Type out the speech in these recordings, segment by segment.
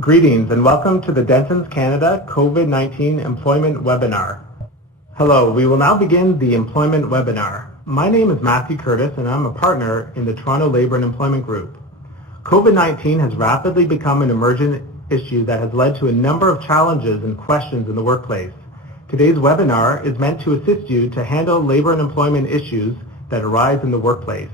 Greetings and welcome to the Dentons Canada COVID-19 Employment Webinar. Hello, we will now begin the Employment Webinar. My name is Matthew Curtis and I'm a partner in the Toronto Labour and Employment Group. COVID-19 has rapidly become an emergent issue that has led to a number of challenges and questions in the workplace. Today's webinar is meant to assist you to handle labour and employment issues that arise in the workplace.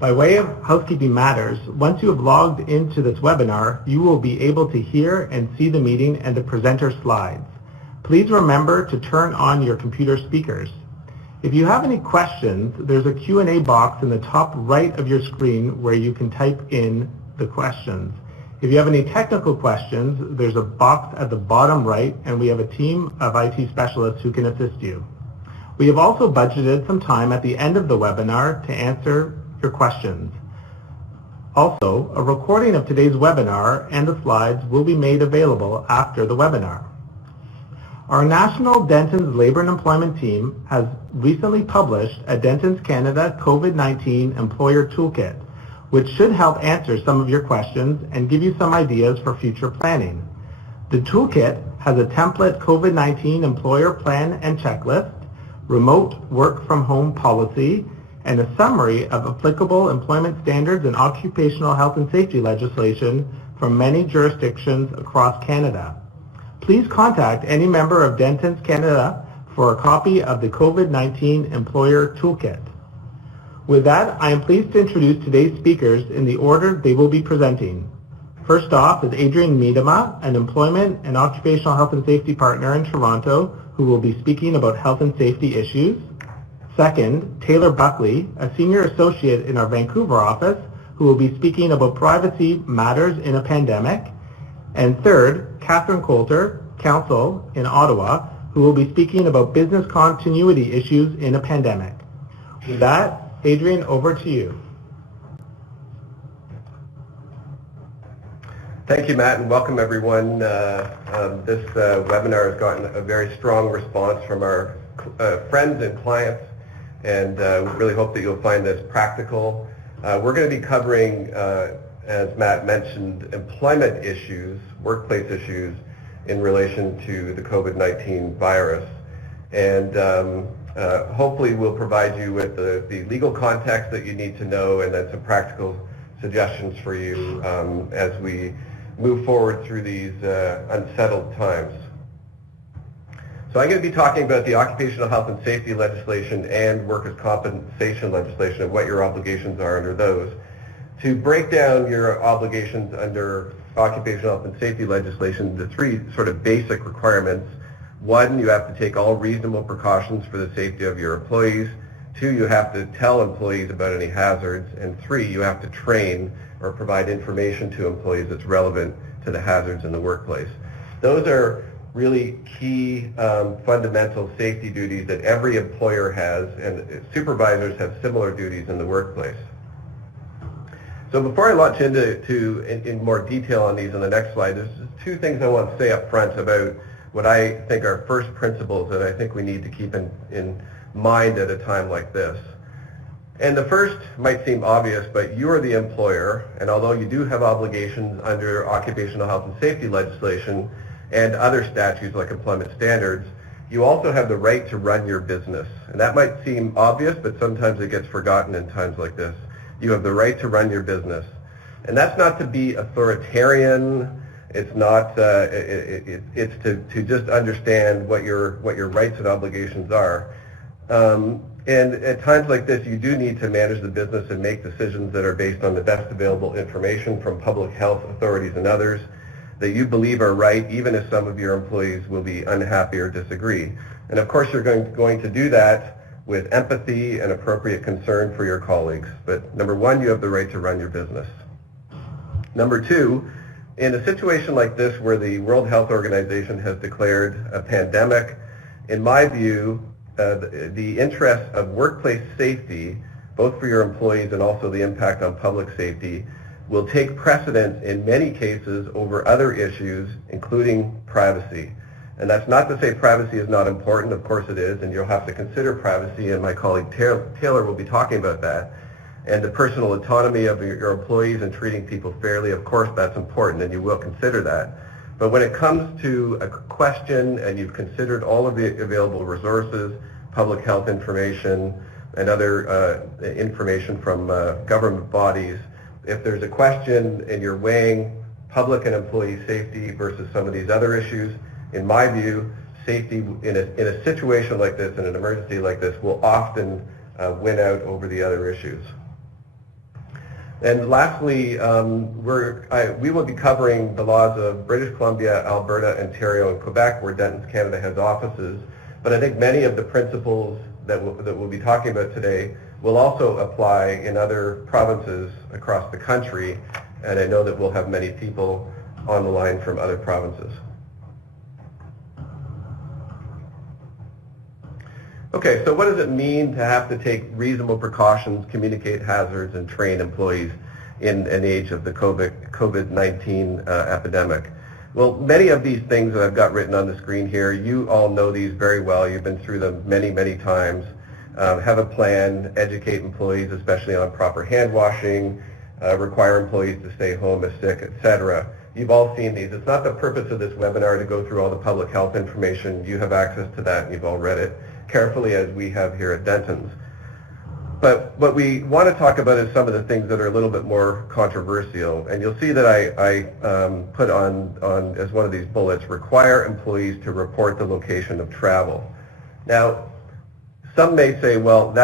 By way of housekeeping matters, once you have logged into this webinar, you will be able to hear and see the meeting and the presenter slides. Please remember to turn on your computer speakers. If you have any questions, there's a Q&A box in the top right of your screen where you can type in the questions. If you have any technical questions, there's a box at the bottom right and we have a team of IT specialists who can assist you. We have also budgeted some time at the end of the webinar to answer your questions. Also, a recording of today's webinar and the slides will be made available after the webinar. Our National Dentons Labour and Employment Team has recently published a Dentons Canada COVID-19 Employer Toolkit, which should help answer some of your questions and give you some ideas for future planning. The toolkit has a template COVID-19 employer plan and checklist, remote work from home policy, and a summary of applicable employment standards and occupational health and safety legislation from many jurisdictions across Canada. Please contact any member of Dentons Canada for a copy of the COVID-19 Employer Toolkit. With that, I am pleased to introduce today's speakers in the order they will be presenting. First off is Adrian Miedema, an employment and occupational health and safety partner in Toronto, who will be speaking about health and safety issues. Second, Taylor Buckley, a senior associate in our Vancouver office, who will be speaking about privacy matters in a pandemic. And third, Catherine Coulter, counsel in Ottawa, who will be speaking about business continuity issues in a pandemic. With that, Adrian, over to you. Thank you, Matt, and welcome everyone. This webinar has gotten a very strong response from our friends and clients, and we really hope that you'll find this practical. We're going to be covering, as Matt mentioned, employment issues, workplace issues in relation to the COVID-19 virus. And hopefully we'll provide you with the legal context that you need to know and then some practical suggestions for you as we move forward through these unsettled times. So I'm going to be talking about the occupational health and safety legislation and workers' compensation legislation and what your obligations are under those. To break down your obligations under occupational health and safety legislation, the three sort of basic requirements. One, you have to take all reasonable precautions for the safety of your employees. Two, you have to tell employees about any hazards. And three, you have to train or provide information to employees that's relevant to the hazards in the workplace. Those are really key fundamental safety duties that every employer has, and supervisors have similar duties in the workplace. So before I launch in more detail on these on the next slide, there's just two things I want to say up front about what I think are first principles that I think we need to keep in mind at a time like this. And the first might seem obvious, but you are the employer, and although you do have obligations under occupational health and safety legislation and other statutes like employment standards, you also have the right to run your business. And that might seem obvious, but sometimes it gets forgotten in times like this. You have the right to run your business. And that's not to be authoritarian. It's not. It's to just understand what your rights and obligations are. And at times like this, you do need to manage the business and make decisions that are based on the best available information from public health authorities and others that you believe are right, even if some of your employees will be unhappy or disagree. And of course, you're going to do that with empathy and appropriate concern for your colleagues. But number one, you have the right to run your business. Number two, in a situation like this where the World Health Organization has declared a pandemic, in my view, the interest of workplace safety, both for your employees and also the impact on public safety, will take precedence in many cases over other issues, including privacy. And that's not to say privacy is not important. Of course it is, and you'll have to consider privacy, and my colleague Taylor will be talking about that. And the personal autonomy of your employees and treating people fairly, of course, that's important, and you will consider that. But when it comes to a question and you've considered all of the available resources, public health information, and other information from government bodies, if there's a question and you're weighing public and employee safety versus some of these other issues, in my view, safety in a situation like this, in an emergency like this, will often win out over the other issues. And lastly, we will be covering the laws of British Columbia, Alberta, Ontario, and Quebec, where Dentons Canada has offices. But I think many of the principles that we'll be talking about today will also apply in other provinces across the country, and I know that we'll have many people on the line from other provinces. Okay, so what does it mean to have to take reasonable precautions, communicate hazards, and train employees in an age of the COVID-19 epidemic? Well, many of these things that I've got written on the screen here, you all know these very well. You've been through them many, many times. Have a plan, educate employees, especially on proper hand washing, require employees to stay home if sick, etc. You've all seen these. It's not the purpose of this webinar to go through all the public health information. You have access to that and you've all read it carefully, as we have here at Dentons. But what we want to talk about is some of the things that are a little bit more controversial. And you'll see that I put on as one of these bullets, require employees to report the location of travel. Now, some may say, well,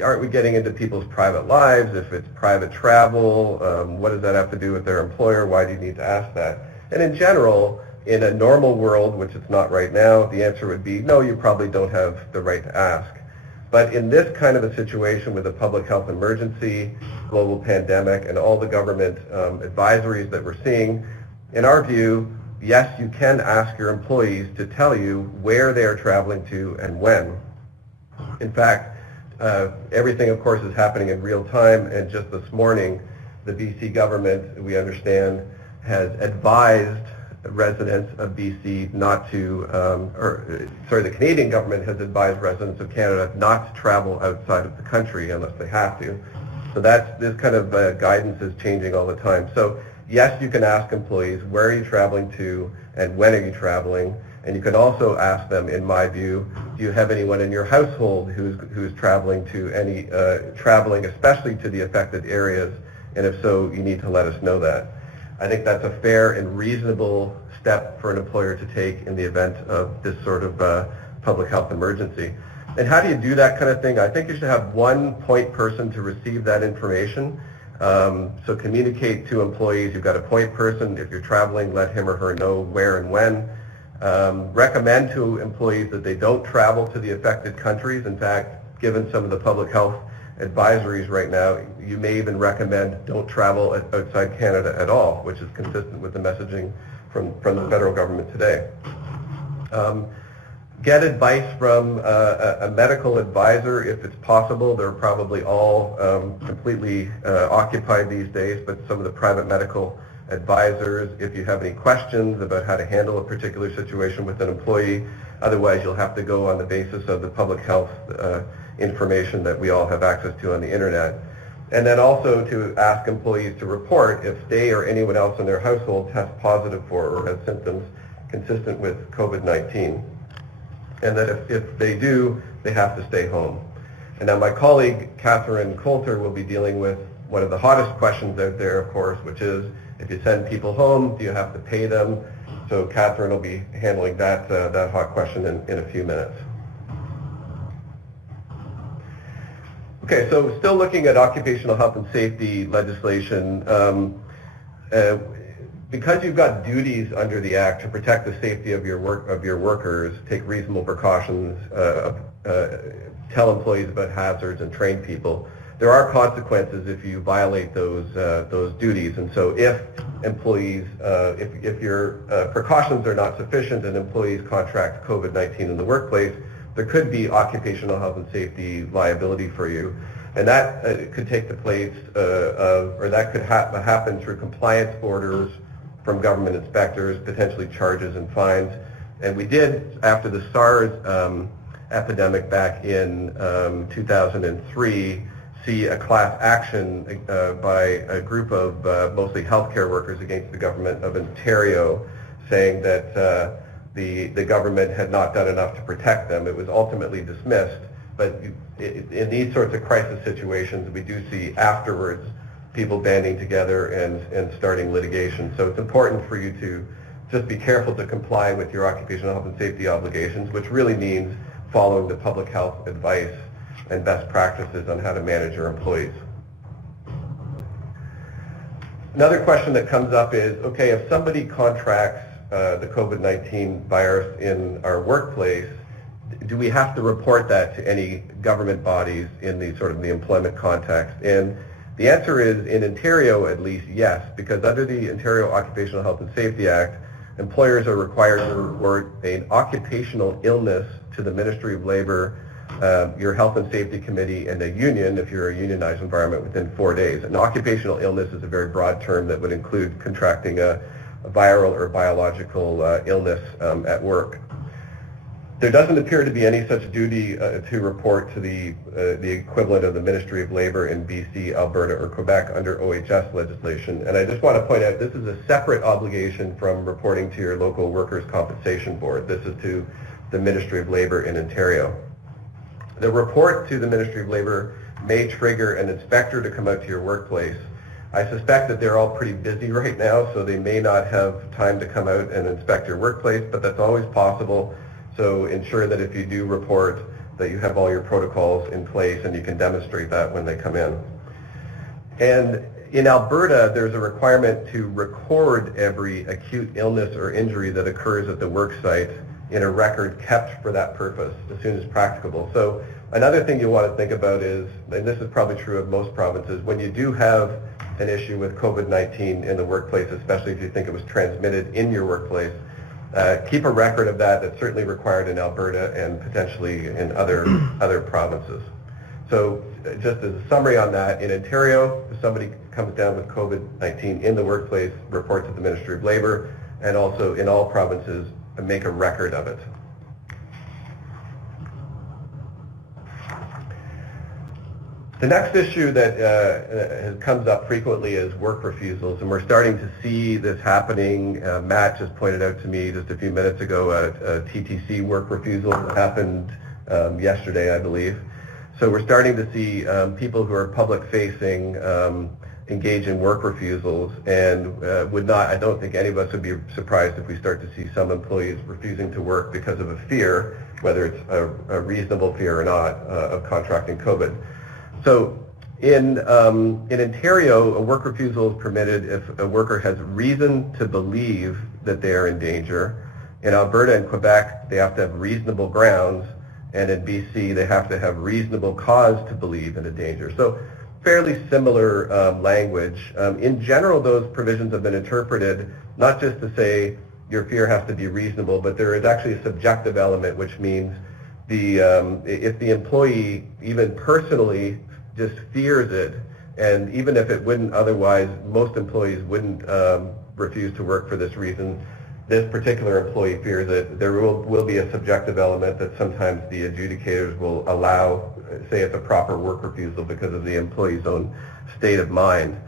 aren't we getting into people's private lives? If it's private travel, what does that have to do with their employer? Why do you need to ask that? And in general, in a normal world, which it's not right now, the answer would be, no, you probably don't have the right to ask. But in this kind of a situation with a public health emergency, global pandemic, and all the government advisories that we're seeing, in our view, yes, you can ask your employees to tell you where they are traveling to and when. In fact, everything, of course, is happening in real time, and just this morning, the BC government, we understand, has advised residents of BC not to, the Canadian government has advised residents of Canada not to travel outside of the country unless they have to. So this kind of guidance is changing all the time. So yes, you can ask employees, where are you traveling to and when are you traveling? And you can also ask them, in my view, do you have anyone in your household who's traveling to traveling especially to the affected areas? And if so, you need to let us know that. I think that's a fair and reasonable step for an employer to take in the event of this sort of public health emergency. And how do you do that kind of thing? I think you should have one point person to receive that information. So communicate to employees. You've got a point person. If you're traveling, let him or her know where and when. Recommend to employees that they don't travel to the affected countries. In fact, given some of the public health advisories right now, you may even recommend don't travel outside Canada at all, which is consistent with the messaging from the federal government today. Get advice from a medical advisor if it's possible. They're probably all completely occupied these days, but some of the private medical advisors, if you have any questions about how to handle a particular situation with an employee. Otherwise, you'll have to go on the basis of the public health information that we all have access to on the internet. And then also to ask employees to report if they or anyone else in their household tests positive for or has symptoms consistent with COVID-19. And that if they do, they have to stay home. And now my colleague, Catherine Coulter, will be dealing with one of the hottest questions out there, of course, which is, if you send people home, do you have to pay them? So Catherine will be handling that hot question in a few minutes. Okay, so still looking at occupational health and safety legislation, because you've got duties under the Act to protect the safety of your workers, take reasonable precautions, tell employees about hazards, and train people, there are consequences if you violate those duties. And so if employees, if your precautions are not sufficient and employees contract COVID-19 in the workplace, there could be occupational health and safety liability for you. And that could take the place or that could happen through compliance orders from government inspectors, potentially charges and fines. And we did, after the SARS epidemic back in 2003, see a class action by a group of mostly healthcare workers against the government of Ontario, saying that the government had not done enough to protect them. It was ultimately dismissed, but in these sorts of crisis situations, we do see afterwards people banding together and starting litigation. So it's important for you to just be careful to comply with your occupational health and safety obligations, which really means following the public health advice and best practices on how to manage your employees. Another question that comes up is, okay, if somebody contracts the COVID-19 virus in our workplace, do we have to report that to any government bodies in the sort of the employment context? And the answer is, in Ontario at least, yes, because under the Ontario Occupational Health and Safety Act, employers are required to report an occupational illness to the Ministry of Labour, your Health and Safety Committee, and a union, if you're a unionized environment, within 4 days. An occupational illness is a very broad term that would include contracting a viral or biological illness at work. There doesn't appear to be any such duty to report to the equivalent of the Ministry of Labour in BC, Alberta, or Quebec under OHS legislation. And I just want to point out this is a separate obligation from reporting to your local workers' compensation board. This is to the Ministry of Labour in Ontario. The report to the Ministry of Labour may trigger an inspector to come out to your workplace. I suspect that they're all pretty busy right now, so they may not have time to come out and inspect your workplace, but that's always possible. So ensure that if you do report, that you have all your protocols in place and you can demonstrate that when they come in. And in Alberta, there's a requirement to record every acute illness or injury that occurs at the work site in a record kept for that purpose as soon as practicable. So another thing you want to think about is, and this is probably true of most provinces, when you do have an issue with COVID-19 in the workplace, especially if you think it was transmitted in your workplace, keep a record of that. That's certainly required in Alberta and potentially in other provinces. So just as a summary on that, in Ontario, if somebody comes down with COVID-19 in the workplace, report to the Ministry of Labour, and also in all provinces, make a record of it. The next issue that comes up frequently is work refusals, and we're starting to see this happening. Matt just pointed out to me just a few minutes ago a TTC work refusal that happened yesterday, I believe. So we're starting to see people who are public-facing engage in work refusals, and I don't think any of us would be surprised if we start to see some employees refusing to work because of a fear, whether it's a reasonable fear or not, of contracting COVID. So in Ontario, a work refusal is permitted if a worker has reason to believe that they are in danger. In Alberta and Quebec, they have to have reasonable grounds, and in BC, they have to have reasonable cause to believe in a danger. So fairly similar language. In general, those provisions have been interpreted not just to say your fear has to be reasonable, but there is actually a subjective element, which means if the employee even personally just fears it, and even if it wouldn't otherwise, most employees wouldn't refuse to work for this reason, this particular employee fears it, there will be a subjective element that sometimes the adjudicators will allow, say it's a proper work refusal because of the employee's own state of mind.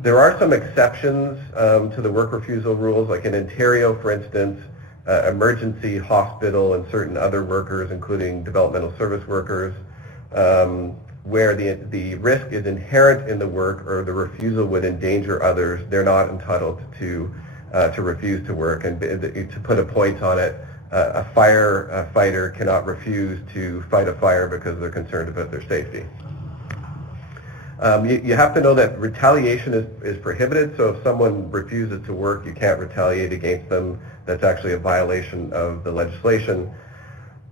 There are some exceptions to the work refusal rules, like in Ontario, for instance, emergency, hospital, and certain other workers, including developmental service workers, where the risk is inherent in the work or the refusal would endanger others, they're not entitled to refuse to work. And to put a point on it, a firefighter cannot refuse to fight a fire because they're concerned about their safety. You have to know that retaliation is prohibited, so if someone refuses to work, you can't retaliate against them. That's actually a violation of the legislation.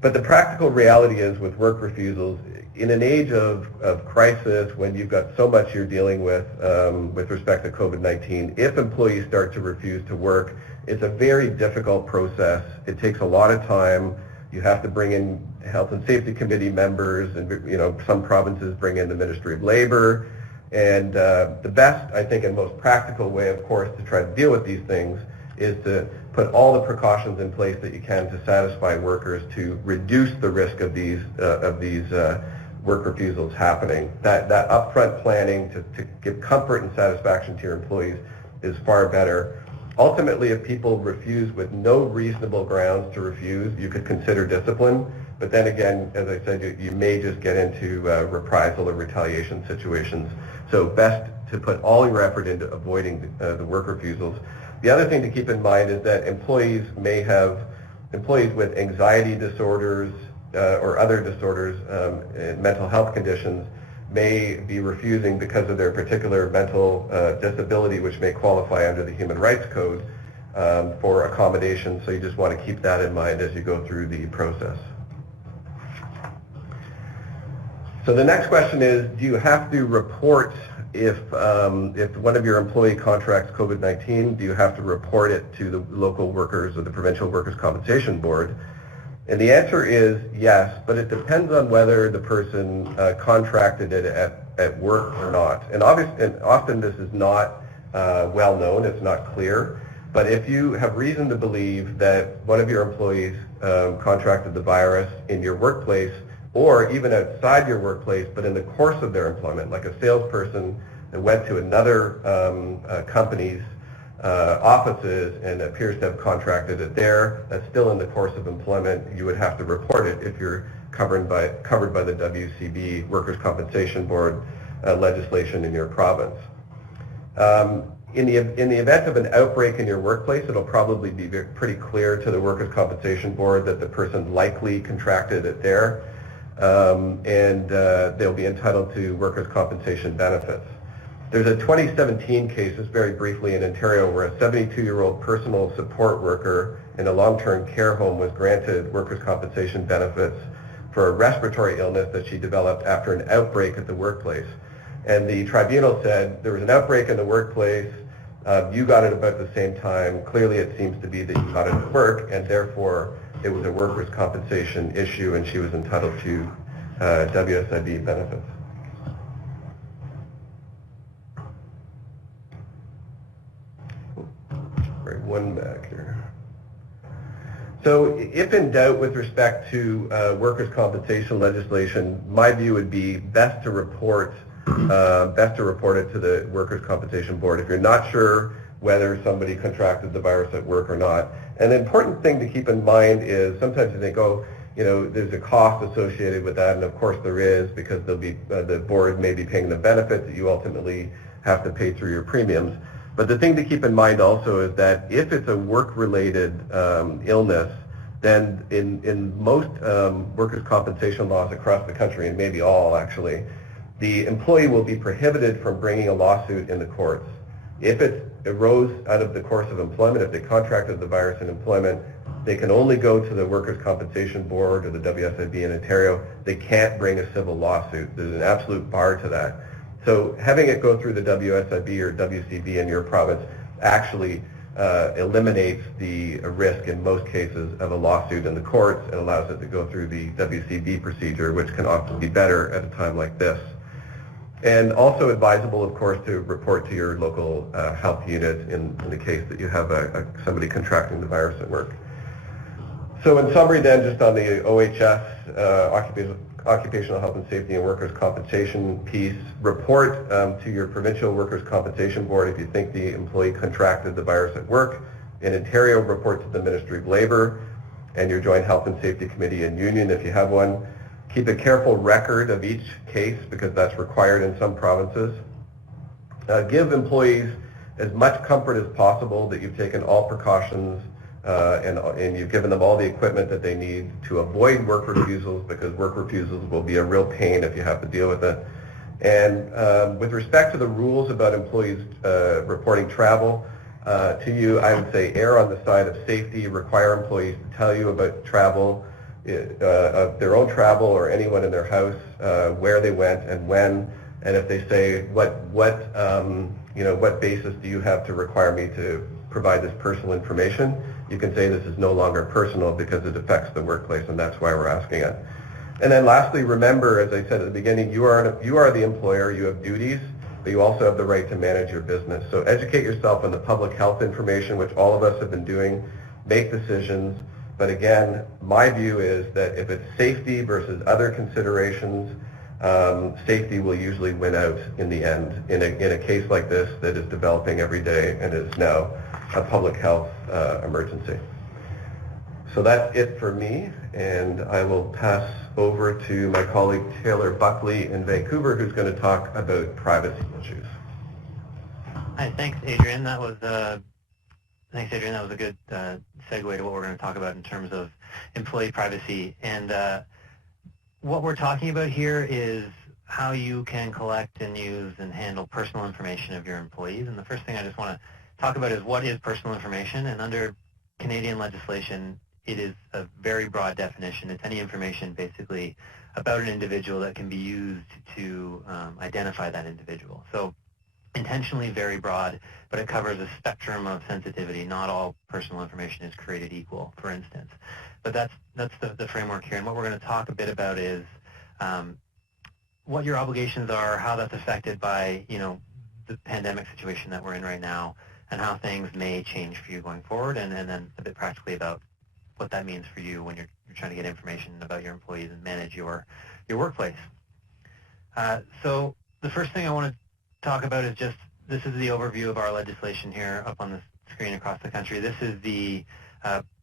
But the practical reality is with work refusals, in an age of crisis, when you've got so much you're dealing with respect to COVID-19, if employees start to refuse to work, it's a very difficult process. It takes a lot of time. You have to bring in health and safety committee members, and some provinces bring in the Ministry of Labour. And the best, I think, and most practical way, of course, to try to deal with these things is to put all the precautions in place that you can to satisfy workers to reduce the risk of these work refusals happening. That upfront planning to give comfort and satisfaction to your employees is far better. Ultimately, if people refuse with no reasonable grounds to refuse, you could consider discipline. But then again, as I said, you may just get into reprisal or retaliation situations. So best to put all your effort into avoiding the work refusals. The other thing to keep in mind is that employees with anxiety disorders or other disorders, mental health conditions, may be refusing because of their particular mental disability, which may qualify under the Human Rights Code for accommodation. So you just want to keep that in mind as you go through the process. So the next question is, do you have to report if one of your employee contracts COVID-19, do you have to report it to the local workers or the Provincial Workers' Compensation Board? And the answer is yes, but it depends on whether the person contracted it at work or not. And often this is not well known, it's not clear, but if you have reason to believe that one of your employees contracted the virus in your workplace, or even outside your workplace, but in the course of their employment, like a salesperson that went to another company's offices and appears to have contracted it there, that's still in the course of employment, you would have to report it if you're covered by the WCB, Workers' Compensation Board legislation in your province. In the event of an outbreak in your workplace, it'll probably be pretty clear to the Workers' Compensation Board that the person likely contracted it there, and they'll be entitled to workers' compensation benefits. There's a 2017 case, just very briefly, in Ontario, where a 72-year-old personal support worker in a long-term care home was granted workers' compensation benefits for a respiratory illness that she developed after an outbreak at the workplace. And the tribunal said there was an outbreak in the workplace, you got it about the same time, clearly it seems to be that you got it at work, and therefore it was a workers' compensation issue and she was entitled to WSIB benefits. Right, one back here. So if in doubt with respect to workers' compensation legislation, my view would be best to report it to the Workers' Compensation Board if you're not sure whether somebody contracted the virus at work or not. And the important thing to keep in mind is sometimes you think, oh, you know, there's a cost associated with that, and of course there is, because there'll be the board may be paying the benefits that you ultimately have to pay through your premiums. But the thing to keep in mind also is that if it's a work-related illness, then in most workers' compensation laws across the country, and maybe all actually, the employee will be prohibited from bringing a lawsuit in the courts. If it arose out of the course of employment, if they contracted the virus in employment, they can only go to the Workers' Compensation Board or the WSIB in Ontario. They can't bring a civil lawsuit. There's an absolute bar to that. So having it go through the WSIB or WCB in your province actually eliminates the risk in most cases of a lawsuit in the courts and allows it to go through the WCB procedure, which can often be better at a time like this. And also advisable, of course, to report to your local health unit in the case that you have somebody contracting the virus at work. So in summary then, just on the OHS, Occupational Health and Safety and Workers' Compensation piece, report to your Provincial Workers' Compensation Board if you think the employee contracted the virus at work. In Ontario, report to the Ministry of Labour and your Joint Health and Safety Committee and Union if you have one. Keep a careful record of each case because that's required in some provinces. Give employees as much comfort as possible that you've taken all precautions and you've given them all the equipment that they need to avoid work refusals, because work refusals will be a real pain if you have to deal with it. And with respect to the rules about employees reporting travel, to you, I would say err on the side of safety. Require employees to tell you about travel, of their own travel or anyone in their house, where they went and when. And if they say, what basis do you have to require me to provide this personal information, you can say this is no longer personal because it affects the workplace, and that's why we're asking it. And then lastly, remember, as I said at the beginning, you are the employer, you have duties, but you also have the right to manage your business. So educate yourself on the public health information, which all of us have been doing, make decisions. But again, my view is that if it's safety versus other considerations, safety will usually win out in the end in a case like this that is developing every day and is now a public health emergency. So that's it for me, and I will pass over to my colleague Taylor Buckley in Vancouver, who's going to talk about privacy issues. Hi, thanks, Adrian. That was a good segue to what we're going to talk about in terms of employee privacy. And what we're talking about here is how you can collect and use and handle personal information of your employees. And the first thing I just want to talk about is what is personal information. And under Canadian legislation, it is a very broad definition. It's any information basically about an individual that can be used to identify that individual. So intentionally very broad, but it covers a spectrum of sensitivity. Not all personal information is created equal, for instance. But that's the framework here. And what we're going to talk a bit about is what your obligations are, how that's affected by, the pandemic situation that we're in right now, and how things may change for you going forward, and then a bit practically about what that means for you when you're trying to get information about your employees and manage your workplace. So the first thing I want to talk about is this is the overview of our legislation here up on the screen across the country. This is the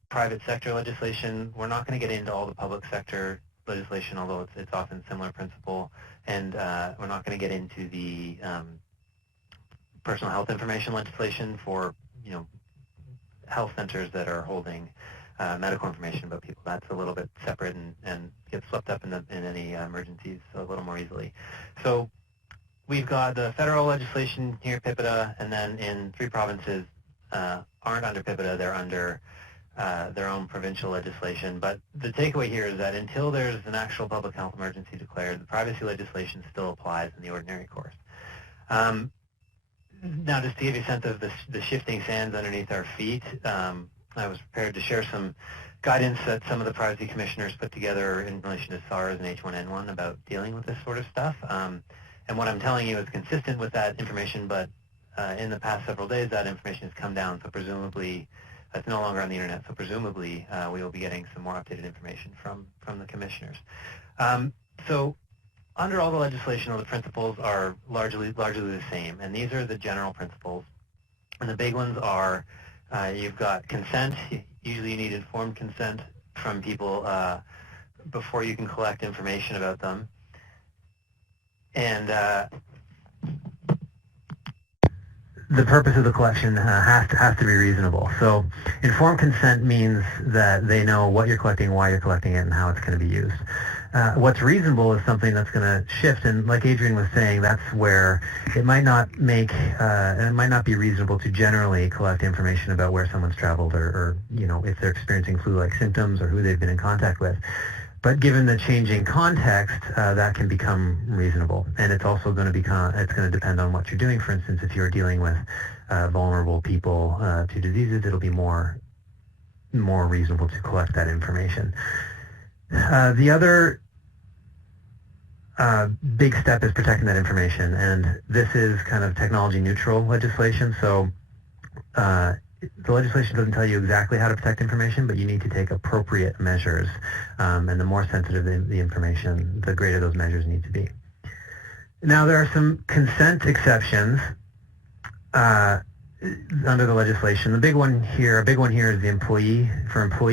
private sector legislation. We're not going to get into all the public sector legislation, although it's often similar principle, and we're not going to get into the personal health information legislation for health centers that are holding medical information about people. That's a little bit separate and gets swept up in any emergencies a little more easily. So we've got the federal legislation here, PIPEDA, and then in 3 provinces aren't under PIPEDA, they're under their own provincial legislation. But the takeaway here is that until there's an actual public health emergency declared, the privacy legislation still applies in the ordinary course. Now, just to give you a sense of the shifting sands underneath our feet, I was prepared to share some guidance that some of the privacy commissioners put together in relation to SARS and H1N1 about dealing with this sort of stuff. And what I'm telling you is consistent with that information, but in the past several days, that information has come down, so presumably it's no longer on the internet, so presumably we will be getting some more updated information from the commissioners. So under all the legislation, all the principles are largely the same, and these are the general principles. And the big ones are you've got consent. Usually you need informed consent from people before you can collect information about them. And the purpose of the collection has to be reasonable. So informed consent means that they know what you're collecting, why you're collecting it, and how it's going to be used. What's reasonable is something that's going to shift, and like Adrian was saying, that's where it might not it might not be reasonable to generally collect information about where someone's traveled or if they're experiencing flu-like symptoms or who they've been in contact with. But given the changing context, that can become reasonable, and it's also going to depend on what you're doing. For instance, if you're dealing with vulnerable people to diseases, it'll be more reasonable to collect that information. The other big step is protecting that information, and this is kind of technology neutral legislation. So the legislation doesn't tell you exactly how to protect information, but you need to take appropriate measures, and the more sensitive the information, the greater those measures need to be. Now, there are some consent exceptions under the legislation. A big one here is the employee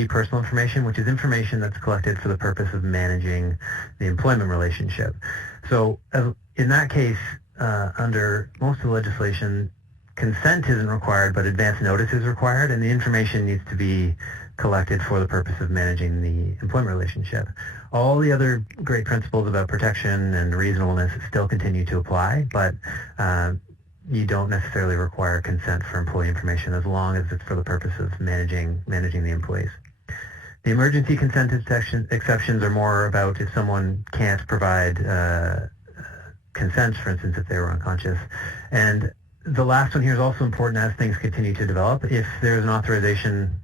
personal information, which is information that's collected for the purpose of managing the employment relationship. So in that case, under most of the legislation, consent isn't required, but advance notice is required, and the information needs to be collected for the purpose of managing the employment relationship. All the other great principles about protection and reasonableness still continue to apply, but you don't necessarily require consent for employee information as long as it's for the purpose of managing the employees. The emergency consent exceptions are more about if someone can't provide consent, for instance, if they were unconscious. And the last one here is also important as things continue to develop. If there's an authorization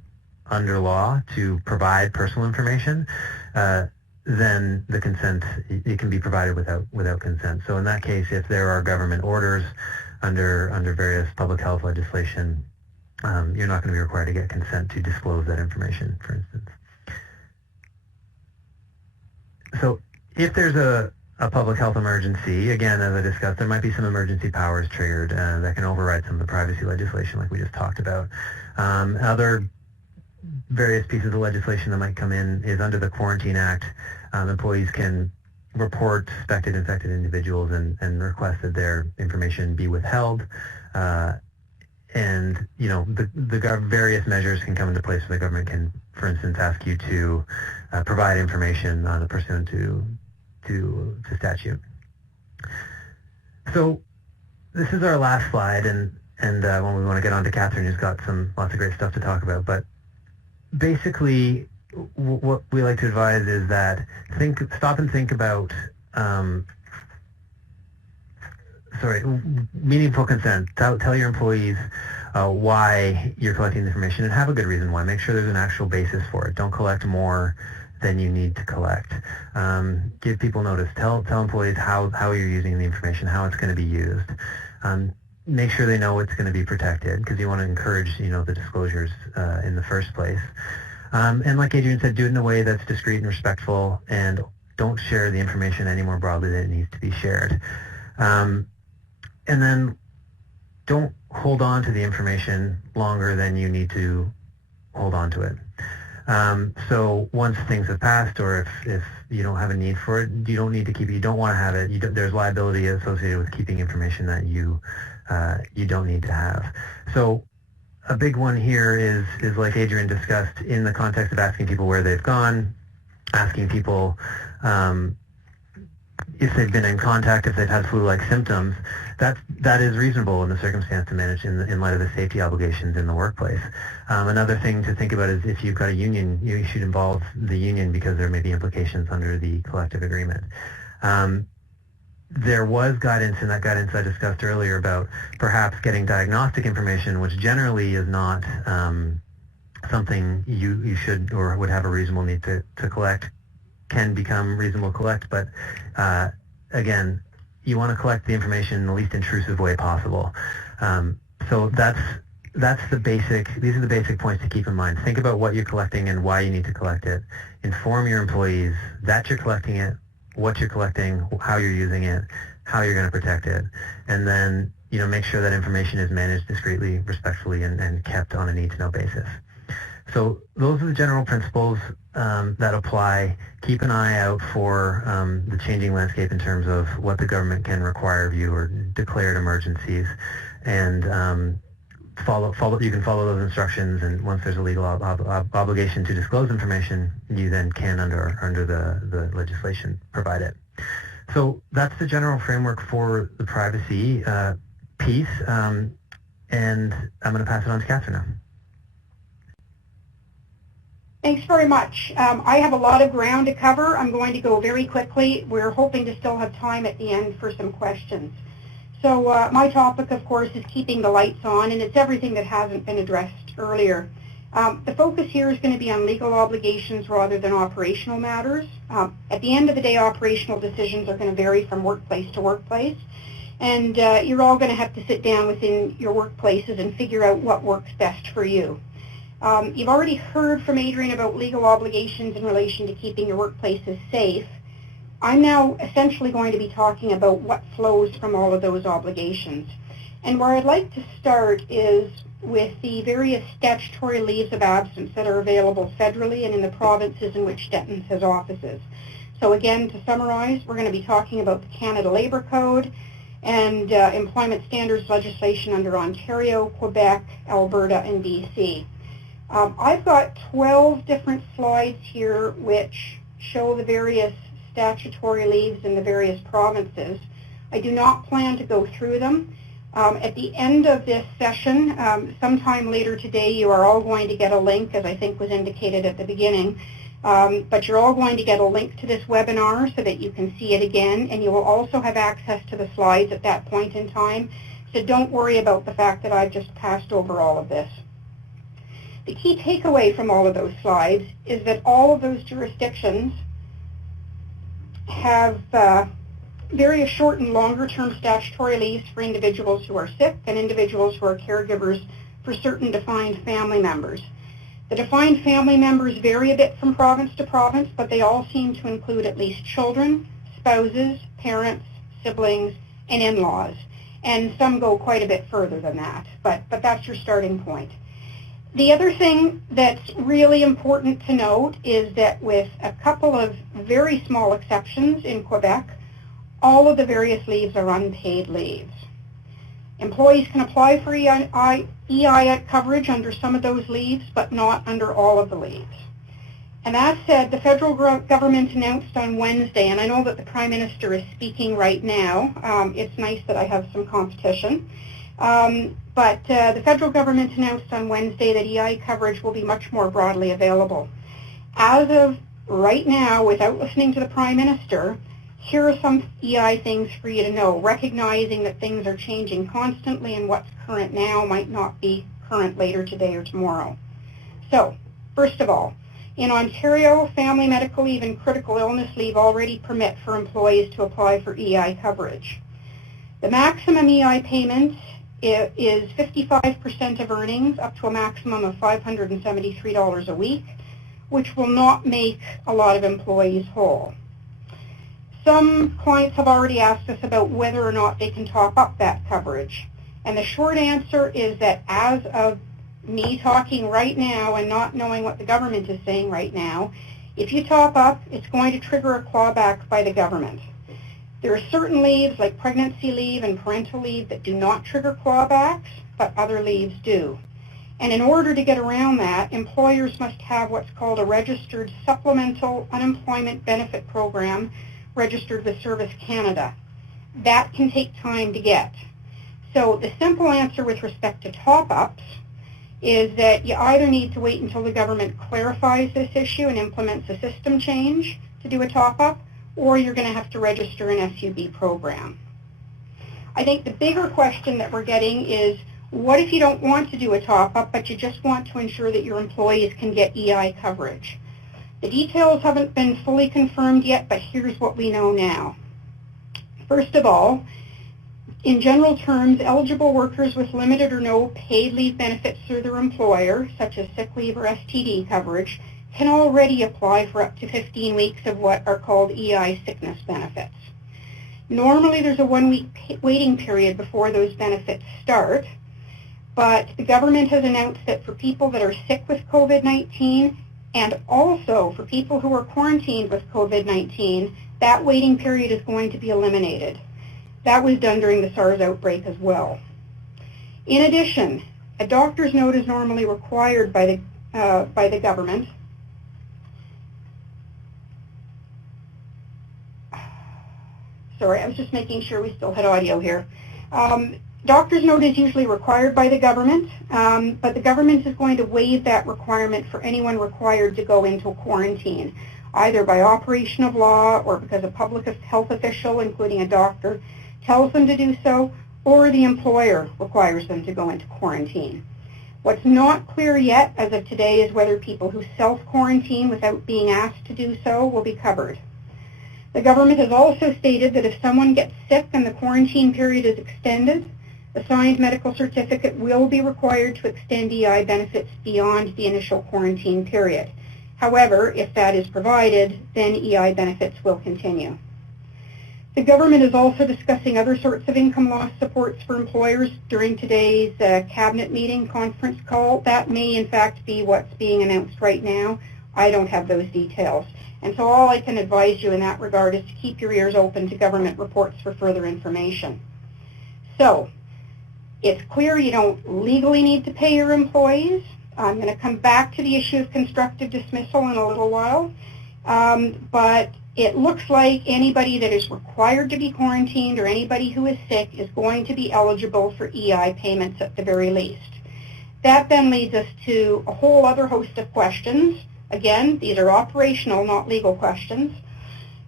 under law to provide personal information, then the consent, it can be provided without consent. So in that case, if there are government orders under various public health legislation, you're not going to be required to get consent to disclose that information, for instance. So if there's a a public health emergency, again, as I discussed, there might be some emergency powers triggered that can override some of the privacy legislation like we just talked about. Other various pieces of legislation that might come in is under the Quarantine Act. Employees can report suspected infected individuals and request that their information be withheld. And, you know, the various measures can come into place where the government can, for instance, ask you to provide information pursuant to statute. So this is our last slide, and when we want to get on to Catherine, who's got lots of great stuff to talk about. But basically, what we like to advise is that stop and think about meaningful consent. Tell your employees why you're collecting the information, and have a good reason why. Make sure there's an actual basis for it. Don't collect more than you need to collect. Give people notice. Tell employees how you're using the information, how it's going to be used. Make sure they know it's going to be protected, because you want to encourage, you know, the disclosures in the first place. And like Adrian said, do it in a way that's discreet and respectful, and don't share the information any more broadly than it needs to be shared. And then don't hold on to the information longer than you need to hold on to it. So once things have passed, or if you don't have a need for it, you don't need to keep it. You don't want to have it. There's liability associated with keeping information that you don't need to have. So a big one here is like Adrian discussed, in the context of asking people where they've gone, asking people if they've been in contact, if they've had flu-like symptoms. That is reasonable in the circumstance to manage in light of the safety obligations in the workplace. Another thing to think about is if you've got a union, you should involve the union, because there may be implications under the collective agreement. There was guidance, in that guidance I discussed earlier, about perhaps getting diagnostic information, which generally is not something you should or would have a reasonable need to collect. Can become reasonable to collect, but again, you want to collect the information in the least intrusive way possible. So that's the basic. These are the basic points to keep in mind. Think about what you're collecting and why you need to collect it. Inform your employees that you're collecting it, what you're collecting, how you're using it, how you're going to protect it, and then, you know, make sure that information is managed discreetly, respectfully, and kept on a need-to-know basis. So those are the general principles that apply. Keep an eye out for the changing landscape in terms of what the government can require of you, or declared emergencies, and you can follow those instructions. And once there's a legal obligation to disclose information, you then can, under the legislation, provide it. So that's the general framework for the privacy piece, and I'm going to pass it on to Catherine now. Thanks very much. I have a lot of ground to cover. I'm going to go very quickly. We're hoping to still have time at the end for some questions. So my topic, of course, is keeping the lights on, and it's everything that hasn't been addressed earlier. The focus here is going to be on legal obligations rather than operational matters. At the end of the day, operational decisions are going to vary from workplace to workplace, and you're all going to have to sit down within your workplaces and figure out what works best for you. You've already heard from Adrian about legal obligations in relation to keeping your workplaces safe. I'm now essentially going to be talking about what flows from all of those obligations. And where I'd like to start is with the various statutory leaves of absence that are available federally and in the provinces in which Dentons has offices. So again, to summarize, we're going to be talking about the Canada Labour Code and employment standards legislation under Ontario, Quebec, Alberta, and BC. I've got 12 different slides here which show the various statutory leaves in the various provinces. I do not plan to go through them. At the end of this session, sometime later today, you are all going to get a link, as I think was indicated at the beginning, but you're all going to get a link to this webinar so that you can see it again, and you will also have access to the slides at that point in time. So don't worry about the fact that I've just passed over all of this. The key takeaway from all of those slides is that all of those jurisdictions have various short and longer-term statutory leaves for individuals who are sick and individuals who are caregivers for certain defined family members. The defined family members vary a bit from province to province, but they all seem to include at least children, spouses, parents, siblings, and in-laws. And some go quite a bit further than that, but that's your starting point. The other thing that's really important to note is that with a couple of very small exceptions in Quebec, all of the various leaves are unpaid leaves. Employees can apply for EI coverage under some of those leaves, but not under all of the leaves. And that said, the federal government announced on Wednesday, and I know that the Prime Minister is speaking right now. It's nice that I have some competition. But the federal government announced on Wednesday that EI coverage will be much more broadly available. As of right now, without listening to the Prime Minister, here are some EI things for you to know, recognizing that things are changing constantly and what's current now might not be current later today or tomorrow. So, first of all, in Ontario, family medical leave and critical illness leave already permit for employees to apply for EI coverage. The maximum EI payment is 55% of earnings up to a maximum of $573 a week, which will not make a lot of employees whole. Some clients have already asked us about whether or not they can top up that coverage. And the short answer is that as of me talking right now and not knowing what the government is saying right now, if you top up, it's going to trigger a clawback by the government. There are certain leaves like pregnancy leave and parental leave that do not trigger clawbacks, but other leaves do. And in order to get around that, employers must have what's called a registered supplemental unemployment benefit program registered with Service Canada. That can take time to get. So the simple answer with respect to top-ups is that you either need to wait until the government clarifies this issue and implements a system change to do a top-up, or you're going to have to register an SUB program. I think the bigger question that we're getting is, what if you don't want to do a top-up, but you just want to ensure that your employees can get EI coverage? The details haven't been fully confirmed yet, but here's what we know now. First of all, in general terms, eligible workers with limited or no paid leave benefits through their employer, such as sick leave or STD coverage, can already apply for up to 15 weeks of what are called EI sickness benefits. Normally, there's a 1-week waiting period before those benefits start, but the government has announced that for people that are sick with COVID-19 and also for people who are quarantined with COVID-19, that waiting period is going to be eliminated. That was done during the SARS outbreak as well. In addition, a doctor's note is normally required by the government. Sorry, I was just making sure we still had audio here. Doctor's note is usually required by the government, but the government is going to waive that requirement for anyone required to go into quarantine, either by operation of law or because a public health official, including a doctor, tells them to do so, or the employer requires them to go into quarantine. What's not clear yet as of today is whether people who self-quarantine without being asked to do so will be covered. The government has also stated that if someone gets sick and the quarantine period is extended, a signed medical certificate will be required to extend EI benefits beyond the initial quarantine period. However, if that is provided, then EI benefits will continue. The government is also discussing other sorts of income loss supports for employers during today's cabinet meeting conference call. That may in fact be what's being announced right now. I don't have those details. And so all I can advise you in that regard is to keep your ears open to government reports for further information. So, it's clear you don't legally need to pay your employees. I'm going to come back to the issue of constructive dismissal in a little while. But it looks like anybody that is required to be quarantined or anybody who is sick is going to be eligible for EI payments at the very least. That then leads us to a whole other host of questions. Again, these are operational, not legal questions.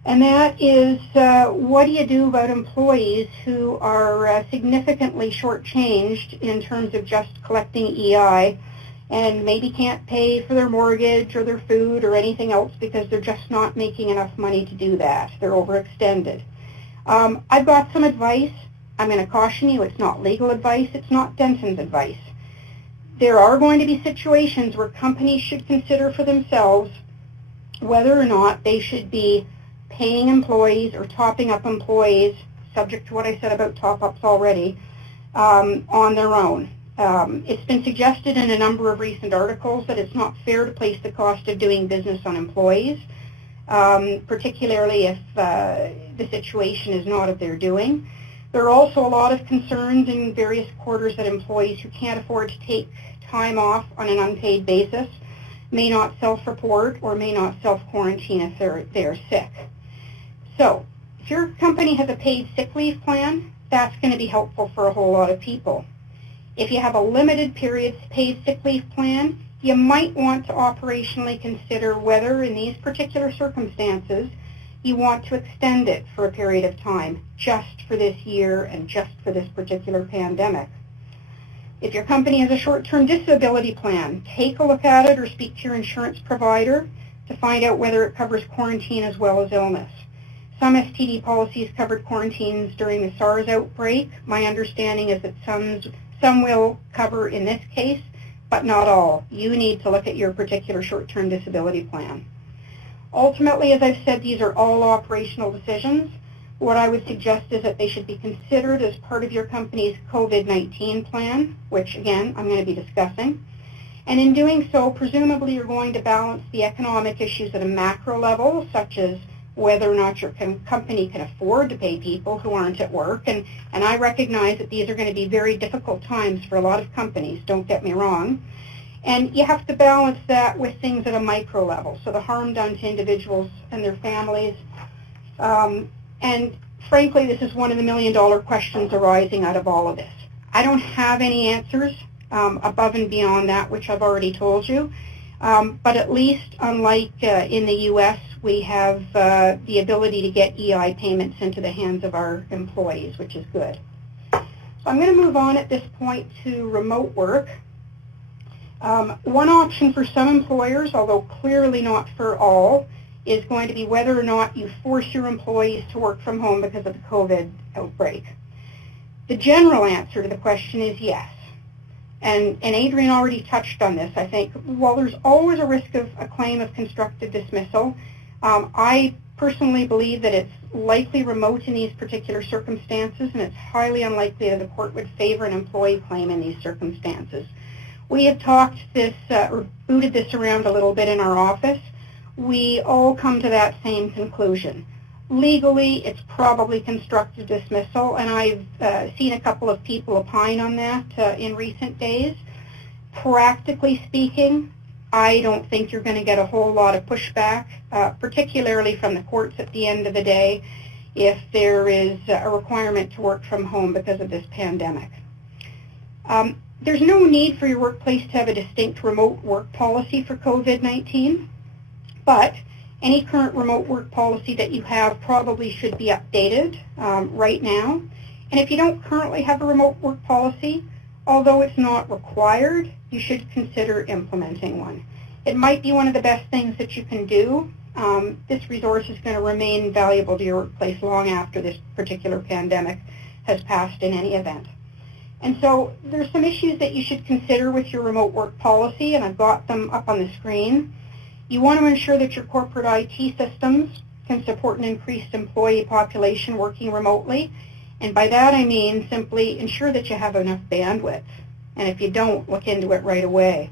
And that is, what do you do about employees who are significantly shortchanged in terms of just collecting EI and maybe can't pay for their mortgage or their food or anything else because they're just not making enough money to do that. They're overextended. I've got some advice. I'm going to caution you, it's not legal advice, it's not Dentons advice. There are going to be situations where companies should consider for themselves whether or not they should be paying employees or topping up employees, subject to what I said about top-ups already, on their own. It's been suggested in a number of recent articles that it's not fair to place the cost of doing business on employees, particularly if the situation is not of their doing. There are also a lot of concerns in various quarters that employees who can't afford to take time off on an unpaid basis may not self-report or may not self-quarantine if they're sick. So, if your company has a paid sick leave plan, that's going to be helpful for a whole lot of people. If you have a limited period paid sick leave plan, you might want to operationally consider whether, in these particular circumstances, you want to extend it for a period of time, just for this year and just for this particular pandemic. If your company has a short-term disability plan, take a look at it or speak to your insurance provider to find out whether it covers quarantine as well as illness. Some STD policies covered quarantines during the SARS outbreak. My understanding is that some will cover in this case, but not all. You need to look at your particular short-term disability plan. Ultimately, as I've said, these are all operational decisions. What I would suggest is that they should be considered as part of your company's COVID-19 plan, which, again, I'm going to be discussing. And in doing so, presumably you're going to balance the economic issues at a macro level, such as whether or not your company can afford to pay people who aren't at work. And I recognize that these are going to be very difficult times for a lot of companies, don't get me wrong. And you have to balance that with things at a micro level, so the harm done to individuals and their families. And frankly, this is one of the million-dollar questions arising out of all of this. I don't have any answers above and beyond that, which I've already told you. But at least, unlike in the U.S., we have the ability to get EI payments into the hands of our employees, which is good. So I'm going to move on at this point to remote work. One option for some employers, although clearly not for all, is going to be whether or not you force your employees to work from home because of the COVID outbreak. The general answer to the question is yes. And Adrian already touched on this, I think. While there's always a risk of a claim of constructive dismissal, I personally believe that it's likely remote in these particular circumstances, and it's highly unlikely that the court would favor an employee claim in these circumstances. We have talked this, or booted this around a little bit in our office. We all come to that same conclusion. Legally, it's probably constructive dismissal, and I've seen a couple of people opine on that in recent days. Practically speaking, I don't think you're going to get a whole lot of pushback, particularly from the courts at the end of the day, if there is a requirement to work from home because of this pandemic. There's no need for your workplace to have a distinct remote work policy for COVID-19, but any current remote work policy that you have probably should be updated right now. And if you don't currently have a remote work policy, although it's not required, you should consider implementing one. It might be one of the best things that you can do. This resource is going to remain valuable to your workplace long after this particular pandemic has passed in any event. And so there's some issues that you should consider with your remote work policy, and I've got them up on the screen. You want to ensure that your corporate IT systems can support an increased employee population working remotely. And by that I mean simply ensure that you have enough bandwidth. And if you don't, look into it right away.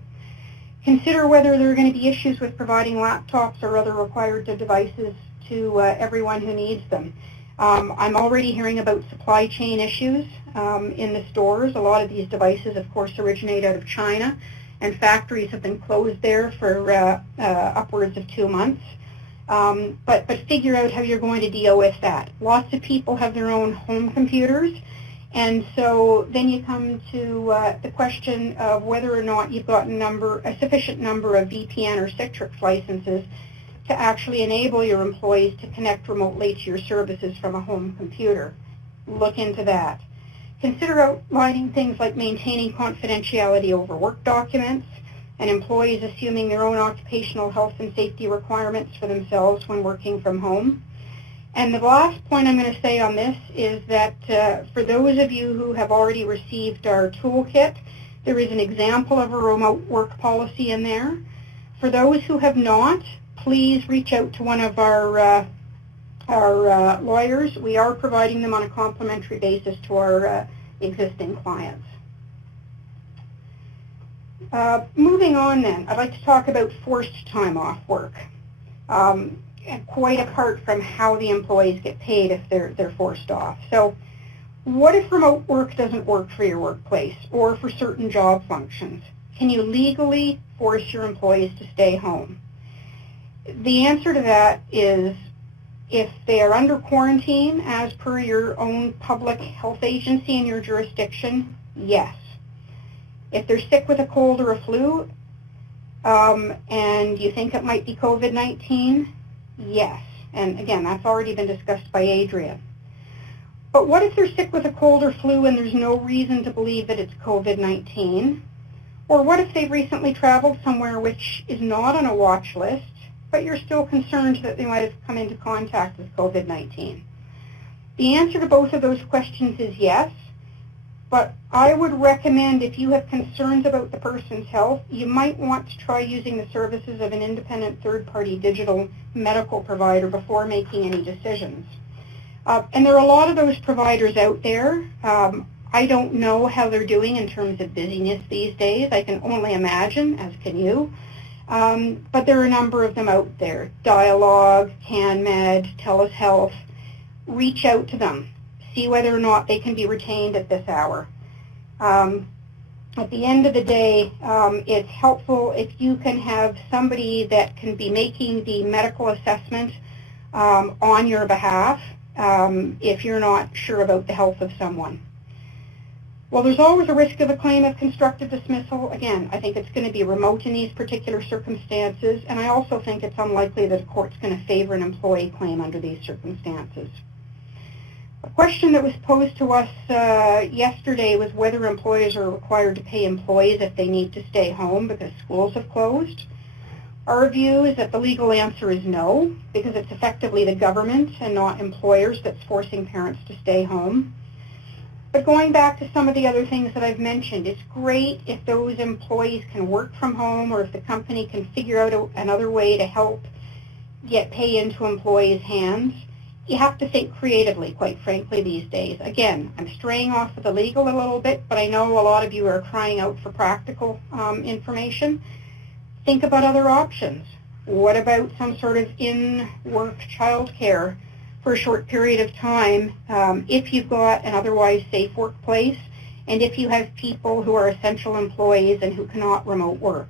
Consider whether there are going to be issues with providing laptops or other required devices to everyone who needs them. I'm already hearing about supply chain issues in the stores. A lot of these devices, of course, originate out of China, and factories have been closed there for upwards of 2 months. But figure out how you're going to deal with that. Lots of people have their own home computers, and so then you come to the question of whether or not you've got a sufficient number of VPN or Citrix licenses to actually enable your employees to connect remotely to your services from a home computer. Look into that. Consider outlining things like maintaining confidentiality over work documents and employees assuming their own occupational health and safety requirements for themselves when working from home. And the last point I'm going to say on this is that for those of you who have already received our toolkit, there is an example of a remote work policy in there. For those who have not, please reach out to one of our our lawyers, we are providing them on a complimentary basis to our existing clients. Moving on then, I'd like to talk about forced time off work, and quite apart from how the employees get paid if they're forced off. So what if remote work doesn't work for your workplace or for certain job functions? Can you legally force your employees to stay home? The answer to that is if they are under quarantine as per your own public health agency in your jurisdiction, yes. If they're sick with a cold or a flu and you think it might be COVID-19, yes. And again, that's already been discussed by Adrian. But what if they're sick with a cold or flu and there's no reason to believe that it's COVID-19? Or what if they've recently traveled somewhere which is not on a watch list, but you're still concerned that they might have come into contact with COVID-19? The answer to both of those questions is yes, but I would recommend if you have concerns about the person's health, you might want to try using the services of an independent third-party digital medical provider before making any decisions. And there are a lot of those providers out there. I don't know how they're doing in terms of busyness these days. I can only imagine, as can you. But there are a number of them out there. Dialogue, CanMed, TELUS Health. Reach out to them. See whether or not they can be retained at this hour. At the end of the day, it's helpful if you can have somebody that can be making the medical assessment on your behalf if you're not sure about the health of someone. Well, there's always a risk of a claim of constructive dismissal. Again, I think it's going to be remote in these particular circumstances, and I also think it's unlikely that a court's going to favor an employee claim under these circumstances. A question that was posed to us yesterday was whether employers are required to pay employees if they need to stay home because schools have closed. Our view is that the legal answer is no, because it's effectively the government and not employers that's forcing parents to stay home. But going back to some of the other things that I've mentioned, it's great if those employees can work from home or if the company can figure out another way to help get pay into employees' hands. You have to think creatively, quite frankly, these days. Again, I'm straying off of the legal a little bit, but I know a lot of you are crying out for practical information. Think about other options. What about some sort of in-work childcare for a short period of time if you've got an otherwise safe workplace and if you have people who are essential employees and who cannot remote work?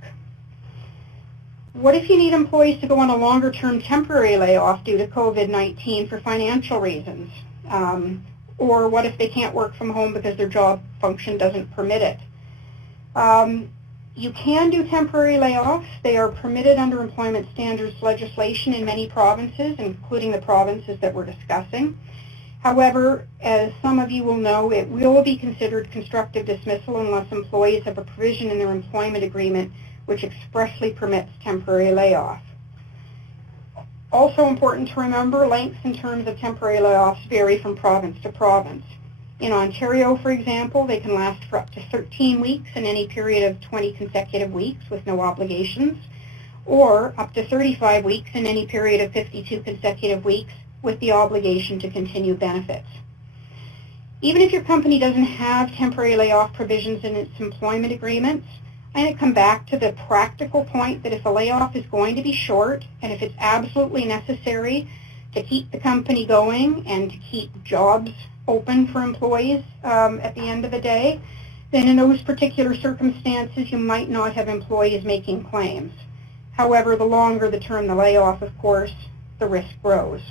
What if you need employees to go on a longer-term temporary layoff due to COVID-19 for financial reasons? Or what if they can't work from home because their job function doesn't permit it? You can do temporary layoffs. They are permitted under employment standards legislation in many provinces, including the provinces that we're discussing. However, as some of you will know, it will be considered constructive dismissal unless employees have a provision in their employment agreement which expressly permits temporary layoff. Also important to remember, lengths in terms of temporary layoffs vary from province to province. In Ontario, for example, they can last for up to 13 weeks in any period of 20 consecutive weeks with no obligations, or up to 35 weeks in any period of 52 consecutive weeks with the obligation to continue benefits. Even if your company doesn't have temporary layoff provisions in its employment agreements, I'm going to come back to the practical point that if a layoff is going to be short and if it's absolutely necessary to keep the company going and to keep jobs open for employees at the end of the day, then in those particular circumstances you might not have employees making claims. However, the longer the term the layoff, of course, the risk grows.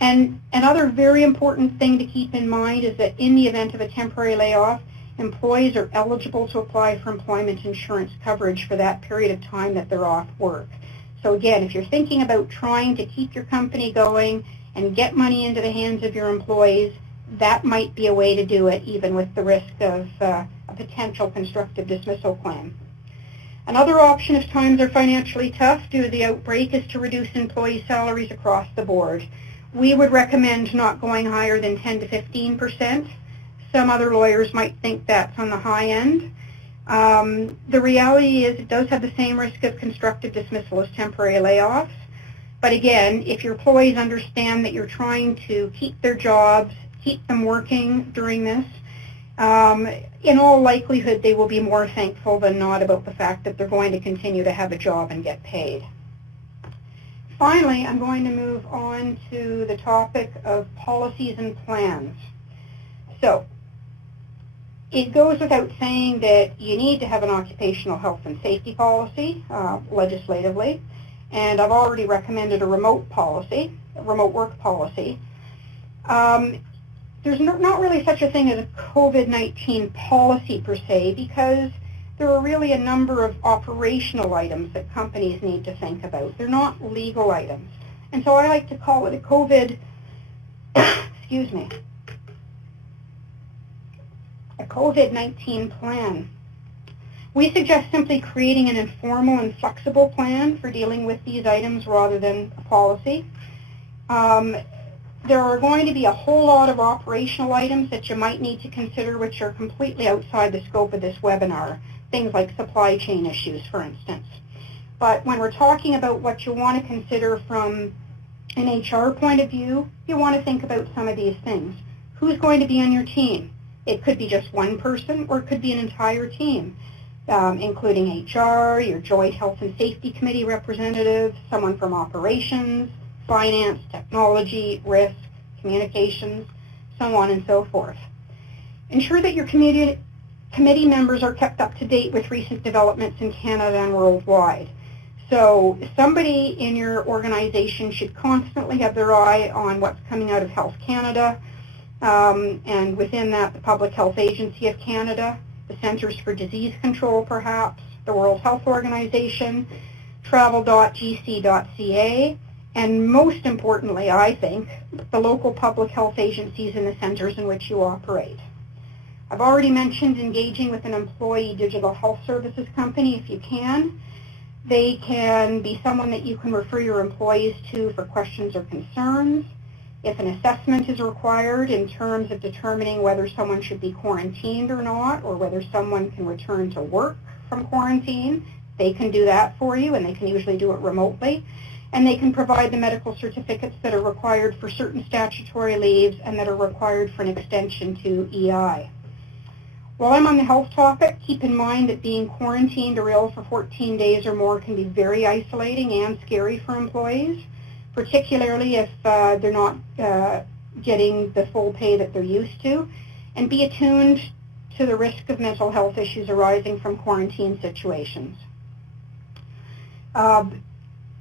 And another very important thing to keep in mind is that in the event of a temporary layoff, employees are eligible to apply for employment insurance coverage for that period of time that they're off work. So again, if you're thinking about trying to keep your company going and get money into the hands of your employees, that might be a way to do it, even with the risk of a potential constructive dismissal claim. Another option if times are financially tough due to the outbreak is to reduce employee salaries across the board. We would recommend not going higher than 10 to 15%. Some other lawyers might think that's on the high end. The reality is it does have the same risk of constructive dismissal as temporary layoffs, But again, if your employees understand that you're trying to keep their jobs, keep them working during this, in all likelihood they will be more thankful than not about the fact that they're going to continue to have a job and get paid. Finally, I'm going to move on to the topic of policies and plans. So, it goes without saying that you need to have an occupational health and safety policy legislatively, and I've already recommended a remote work policy. There's not really such a thing as a COVID-19 policy per se, because there are really a number of operational items that companies need to think about. They're not legal items. And so I like to call it a COVID-19 plan. We suggest simply creating an informal and flexible plan for dealing with these items rather than a policy. There are going to be a whole lot of operational items that you might need to consider which are completely outside the scope of this webinar, things like supply chain issues, for instance. But when we're talking about what you want to consider from an HR point of view, you want to think about some of these things. Who's going to be on your team? It could be just one person, or it could be an entire team, including HR, your joint health and safety committee representative, someone from operations, finance, technology, risk, communications, so on and so forth. Ensure that your committee members are kept up to date with recent developments in Canada and worldwide. So somebody in your organization should constantly have their eye on what's coming out of Health Canada, and within that, the Public Health Agency of Canada, the Centers for Disease Control perhaps, the World Health Organization, travel.gc.ca, and most importantly, I think, the local public health agencies in the centers in which you operate. I've already mentioned engaging with an employee digital health services company if you can. They can be someone that you can refer your employees to for questions or concerns. If an assessment is required in terms of determining whether someone should be quarantined or not, or whether someone can return to work from quarantine, they can do that for you, and they can usually do it remotely. And they can provide the medical certificates that are required for certain statutory leaves and that are required for an extension to EI. While I'm on the health topic, keep in mind that being quarantined or ill for 14 days or more can be very isolating and scary for employees, particularly if they're not getting the full pay that they're used to, and be attuned to the risk of mental health issues arising from quarantine situations.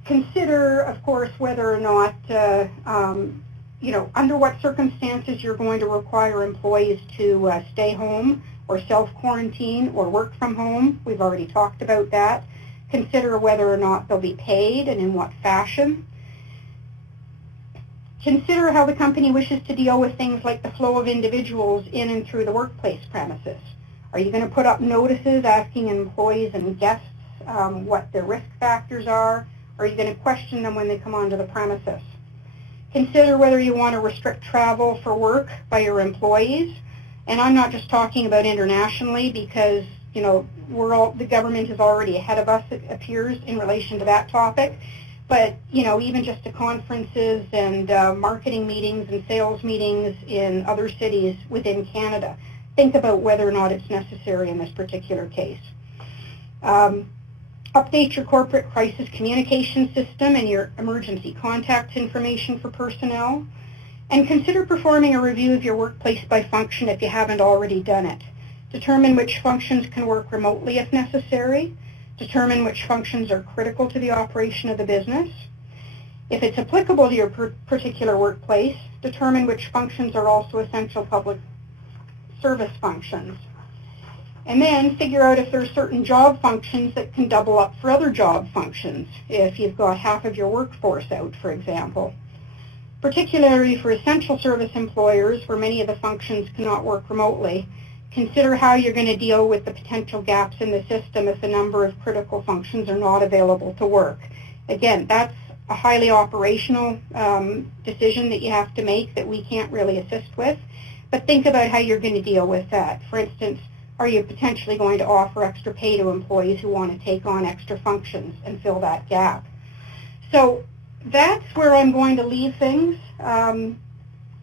Consider, of course, whether or not, under what circumstances you're going to require employees to stay home or self-quarantine or work from home. We've already talked about that. Consider whether or not they'll be paid and in what fashion. Consider how the company wishes to deal with things like the flow of individuals in and through the workplace premises. Are you going to put up notices asking employees and guests what their risk factors are? Or are you going to question them when they come onto the premises? Consider whether you want to restrict travel for work by your employees. And I'm not just talking about internationally, because the government is already ahead of us, it appears, in relation to that topic. But even just to conferences and marketing meetings and sales meetings in other cities within Canada, think about whether or not it's necessary in this particular case. Update your corporate crisis communication system and your emergency contact information for personnel. And consider performing a review of your workplace by function if you haven't already done it. Determine which functions can work remotely if necessary. Determine which functions are critical to the operation of the business. If it's applicable to your particular workplace, determine which functions are also essential public service functions. And then figure out if there are certain job functions that can double up for other job functions, if you've got half of your workforce out, for example. Particularly for essential service employers, where many of the functions cannot work remotely, consider how you're going to deal with the potential gaps in the system if a number of critical functions are not available to work. Again, that's a highly operational decision that you have to make that we can't really assist with, but think about how you're going to deal with that. For instance, are you potentially going to offer extra pay to employees who want to take on extra functions and fill that gap? So that's where I'm going to leave things. I'm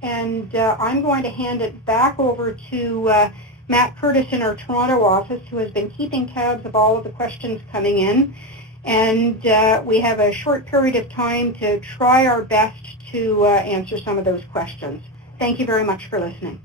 going to hand it back over to Matt Curtis in our Toronto office, who has been keeping tabs of all of the questions coming in. And we have a short period of time to try our best to answer some of those questions. Thank you very much for listening.